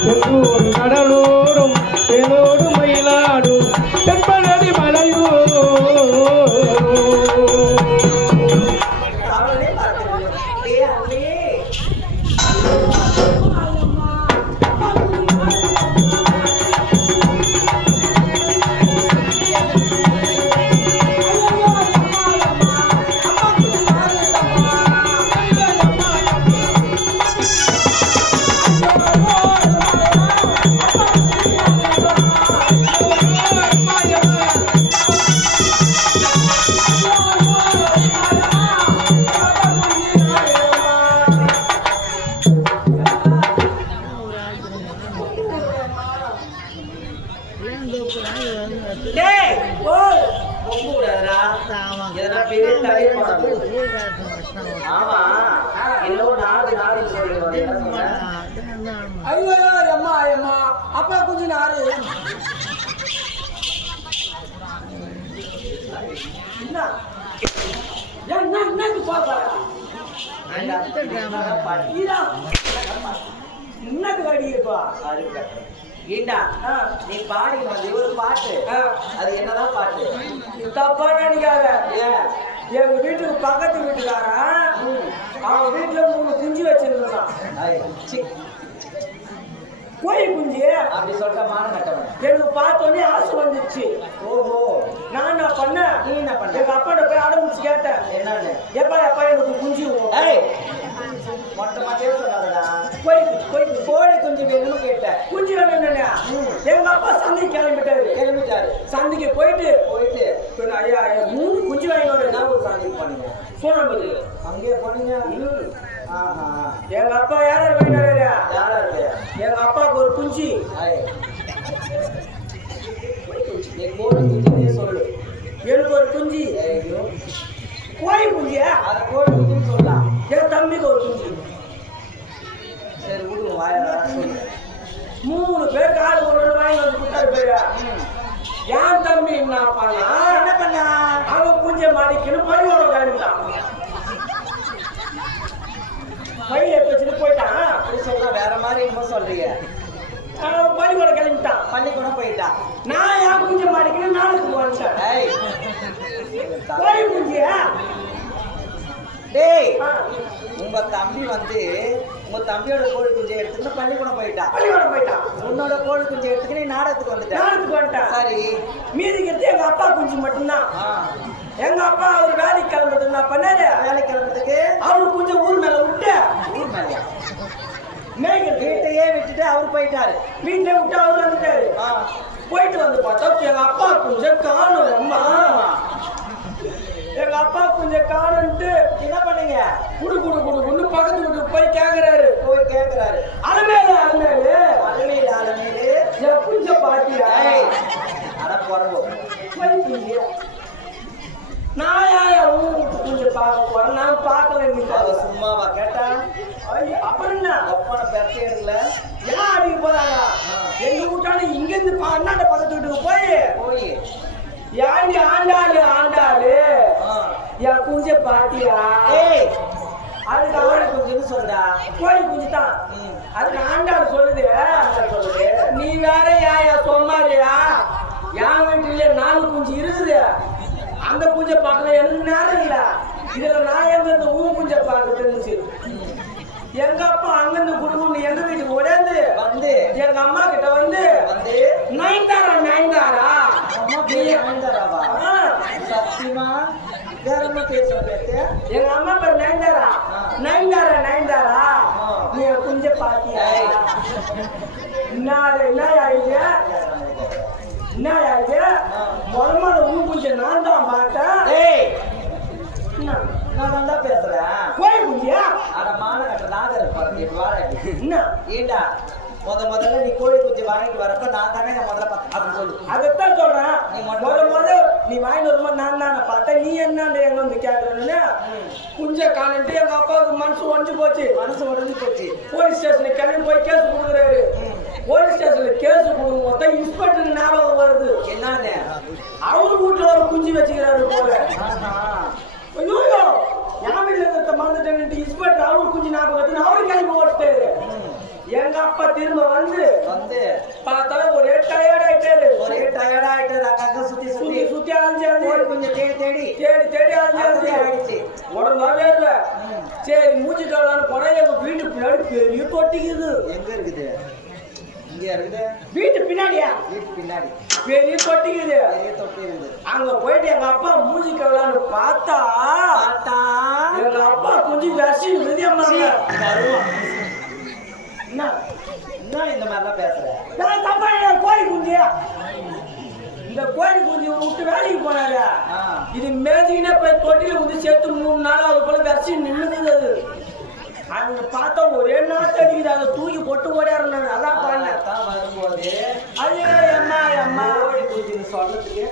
செந்தூர் கடலோடும் தேனோடு மயிலாடும் தென்பனடி மலையோ அப்பா கொஞ்சம் நாரு நீ பாடி ஒரு பாட்டு அது என்னதான் பாட்டு தப்பா நினைக்காத எங்க வீட்டுக்கு பக்கத்து வீட்டுக்காரன் அவன் வீட்டுல 3 குஞ்சு வச்சிருந்தான் கோழி குஞ்சு அப்படி சொல்லிட்ட மானம் கட்டவன் எனக்கு பார்த்தோன்னே ஆசை வந்துச்சு. ஓஹோ நான் என்ன பண்ணேன், நீ என்ன பண்ண? எங்க அப்பாட்ட போய் அடம்பிச்சு கேட்டேன். என்னன்னு? எப்பா எப்பா எனக்கு குஞ்சு மொத்தமா தேவை சொல்லாதடா. கோழி குஞ்சு வேணும்னு கேட்டேன். குஞ்சு வேணும் என்னன்னா எங்க அப்பா சந்தைக்கு கிளம்பிட்டாரு. சந்தைக்கு போயிட்டு ஐயா 3 குஞ்சு வாங்கினோட என்ன ஒரு சந்தைக்கு பண்ணீங்க? சோனாம்பது அங்கேயே போனீங்க. எங்க அப்பா யாரு வாங்கினாரு? எங்க அப்பாவுக்கு ஒரு குஞ்சு. சொல்லு, எனக்கு ஒரு குஞ்சு. கோழி குஞ்சு அது கோழி குஞ்சுன்னு சொல்லலாம். என் தம்பிக்கு ஒரு குஞ்சு. சரி விடுவோம், வாயா சொல்லு. 3 பேருக்கு ஆள் ஒன்று வாங்கி வந்து கொடுத்தாரு போயிடா. என் தம்பி என்ன பண்ணா அவன் குஞ்ச மாடிக்கணும் பள்ளியோட கிளம்பிட்டான். பையில வச்சுட்டு போயிட்டான். சொல்ல வேற மாதிரி என்னமோ சொல்றீங்க. பள்ளிக்கூட கிளம்பிட்டான். பள்ளிக்கூடம் போயிட்டான். நான் என் குஞ்ச மாடிக்கணும் நாளைக்கு வந்துட்டேன். கோழி குஞ்சிய டேய், உங்க தம்பி உங்க தம்பியோட கோழி குஞ்சை எடுத்துட்டு பள்ளிக்கூடம் போயிட்டான். உன்னோட கோழி குஞ்சை எடுத்துட்டு நீ நாடகத்துக்கு வந்துட்டேன். சரி, மீதிக்கிறது எங்க அப்பா குஞ்சு மட்டும்தான். எங்க அப்பா அவர் வேலைக்கு கிளம்புறது என்ன பண்ணாரு? வேலைக்கு கிளம்புறதுக்கு அவரு கொஞ்சம் ஊர் மேல விட்டு வீட்டையே விட்டுட்டு அவர் போயிட்டாரு. வீட்டை விட்டு அவர் வந்துட்டாரு. போயிட்டு வந்து பார்த்தா எங்க அப்பா கொஞ்சம் காணும். அம்மா எங்க அப்பா கொஞ்சம் காணுன்ட்டு என்ன பண்ணீங்க? குடு பக்கத்து வீட்டுக்கு போய் கேக்குறாரு. அலமேலு என் குஞ்ச பாட்டியா? அட போறோம் நான் கொஞ்சம் பார்க்க போறேன். நான் பார்க்கல. சும்மாவா கேட்டா? அப்புறம் என்ன ஒப்பனை பெருசே இருக்குல்ல, எல்லாம் அடிக்க போறாங்க. எங்க வீட்டான இங்க இருந்து அண்ணாண்ட பக்கத்து வீட்டுக்கு போய் யாண்டி ஆண்டாளு என் குஞ்ச பாட்டியா? அதுக்கு கோழி குஞ்சுன்னு சொல்றா. கோழி குஞ்சு தான். அதுக்கு ஆண்டாளு சொல்லுது, நீ வேற யா சொன்னாரியா? என் வீட்டுல 4 குஞ்சு இருக்குது. அந்த குஞ்ச பார்க்கல, எனக்கு நேரம் இல்ல. இதுல நான் எங்க ஊர் குஞ்ச பார்க்க தெரிஞ்சு எங்க அப்பா அங்கிருந்து குடும்பம் எங்க வீட்டுக்கு உடையாது வந்து எங்க அம்மா கிட்ட வந்து நயன்தாரா சத்தியமா வேற என்ன பேசுறது? எங்க அம்மா பேர் நயன்தாரா நீ குஞ்ச பாத்தியா? என்ன ஆயிடுச்சு? முதல்ல ஊர் குஞ்ச நான் தான் பார்த்தேன். நான் தான் பேசுறேன். கோழி குஞ்சியா? அட மான கட்ட நாகர் பாருங்க வார. என்ன ஏண்டா முதல்ல நீ கோழி குஞ்சு வாங்கிட்டு வரப்ப நான் தானே முதல்ல அப்படின்னு சொல்லு. அதைத்தான் சொல்றேன். நீ நீ வாங்கிட்டு வரும்போது நான் தானே பார்த்தேன். நீ என்ன எங்க வந்து கேட்கறேன்னு குஞ்ச காணிட்டு எங்க அப்பாவுக்கு மனசு உடஞ்சு போச்சு. போலீஸ் ஸ்டேஷனுக்கு கிளம்பி போய் கேஸ் கொடுக்குறாரு. போலீஸ் ஸ்டேஷன்ல கேஸ் கொடுக்கும் போது இன்ஸ்பெக்டருக்கு ஞாபகம் வருது. என்னன்னு? அவரு வீட்டுல ஒரு குஞ்சு வச்சுக்கிறாரு போல. ஐயோ என் வீட்டுல இருந்த மறந்துட்டேன். இன்ஸ்பெக்டர் அவரு குஞ்சு ஞாபகம் அவரு கிளம்பி ஓட்டுட்டாரு. எங்க அப்பா திரும்ப வந்து வந்து பார்த்தா ஒரே டயர்ட் ஆயிட்டாரு. ஒரே டயர்டா ஆயிட்டு அங்கங்க சுத்தி சுத்தி சுத்தி சுத்தி அலைஞ்சாரு. கோழி குஞ்சு தேடி தேடி தேடி தேடி அலைஞ்சாரு. ஆயிடுச்சு. உடம்பாவே இல்ல. சரி மூஞ்சி கவலான்னு போனா எங்க வீட்டு பின்னாடி பெரிய தொட்டிக்குது. எங்க இருக்குது? இங்க இருக்குது. வீட்டு பின்னாடியா? வீட்டு பின்னாடி பெரிய தொட்டிக்குது. பெரிய தொட்டி இருக்குது. அங்க போயிட்டு எங்க அப்பா மூஞ்சி கவலான்னு பார்த்தா எங்க அப்பா கொஞ்சம் தர்சி விதியம்மா என்ன என்ன இந்த மாதிரிலாம் பேசுற? நான் தப்பா கோழி குஞ்சு இந்த கோழி குஞ்சு விட்டு வேலைக்கு போனாரு. இது மேஜிக்கினே போய் தொட்டில குஞ்சு சேர்த்து 3 நாள் அது போல தர்சி நின்னுக்குது. அது அங்க பார்த்தா ஒரே நாட்டு அடிக்குது. அதை தூக்கி போட்டு ஓடியாருனாங்க. அதான் பாருங்க வரும்போது அது அம்மா அம்மா கோழி குஞ்சு சொல்றதுக்கு